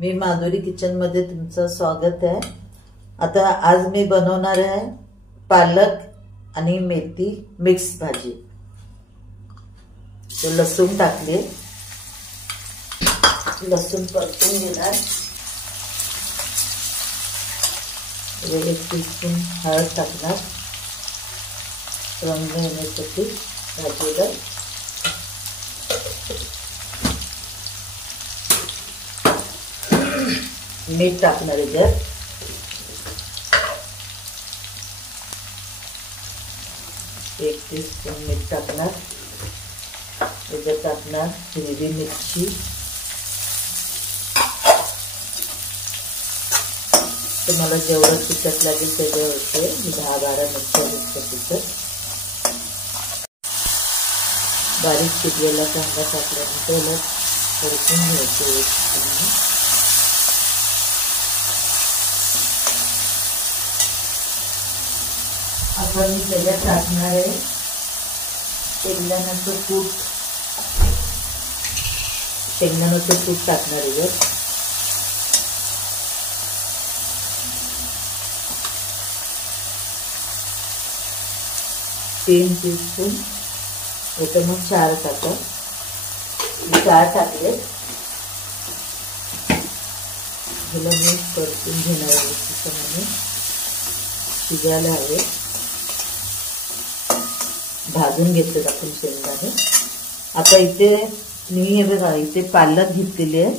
मी Madhuri kitchen मध्ये तुमचं स्वागत आहे। आता आज मी बनवणार आहे पालक आणि मेथी मिक्स भाजी। तो लसूण टाकले, लसूण परतून घेणार। 1 टीस्पून हळद टाकणार रंग येण्यासाठी भाजीला। मीठ टाकणार याच्यात, 1 टीस्पून मीठ टाकणार। याच्यात टाकणार हिरवी मिरची, तुम्हाला जेवढं तिखट लागेल तेवढं होते। 10-12 मिरच्या घेतल्या तिखट। बारीक चिरलेला कांदा टाकल्यानंतर याला परतून घ्यायचं। आपण त्याच्यात टाकणार आहे शेंगदाण्याचं कूट, शेंगदाण्याचं कूट टाकणार आहे। 3 टीस्पून, याचं मग 4 टाका। 4 टाकले, ह्याला मी परतून घेणार आहे। त्याच्यामध्ये शिजायला हवे, भाजून घेतले आपण शेंगदाणे। आता इथे मी हे बघा, इथे पालक घेतलेली आहे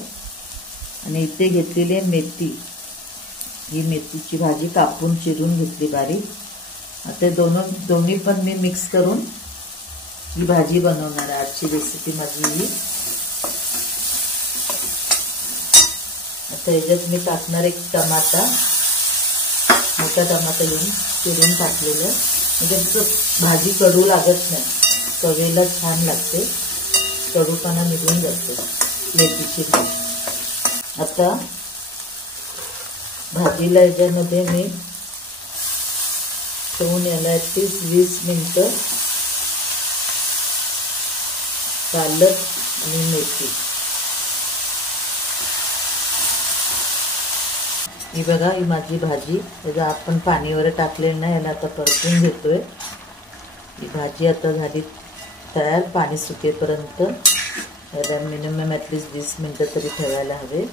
आणि इथे घेतलेली आहे मेथी। ही मेथीची भाजी कापून चिरून घेतली बारीक। आता दोन्ही पण मी मिक्स करून ही भाजी बनवणार आहे। आजची रेसिपी माझी ही। आता याच्यात मी टाकणार एक टमाटा, मोठा टमाटा घेऊन चिरून टाकलेलं, म्हणजे भाजी कडू लागत नाही, चवीला छान लागते, कडूपणा निघून जातो मेथीची भाजी। आता भाजीला याच्यामध्ये मी ठेवून याला 30-20 मिनिटं पालक आणि मेथी। ही बघा, ही माझी भाजी, त्याचा आपण पाणीवर टाकलेलं नाही, याला आता परतून घेतोय। ही भाजी आता झाली तयार। पाणी सुकेपर्यंत याला मिनिमम ॲटलिस्ट 20 मिनिटं तरी ठेवायला हवे।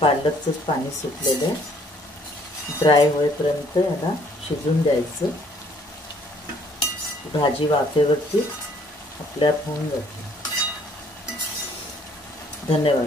पालकचंच पाणी सुटलेलं आहे, ड्राय होईपर्यंत याला शिजून द्यायचं। भाजी वाफेवरती आपल्या होऊन जाते। धन्यवाद।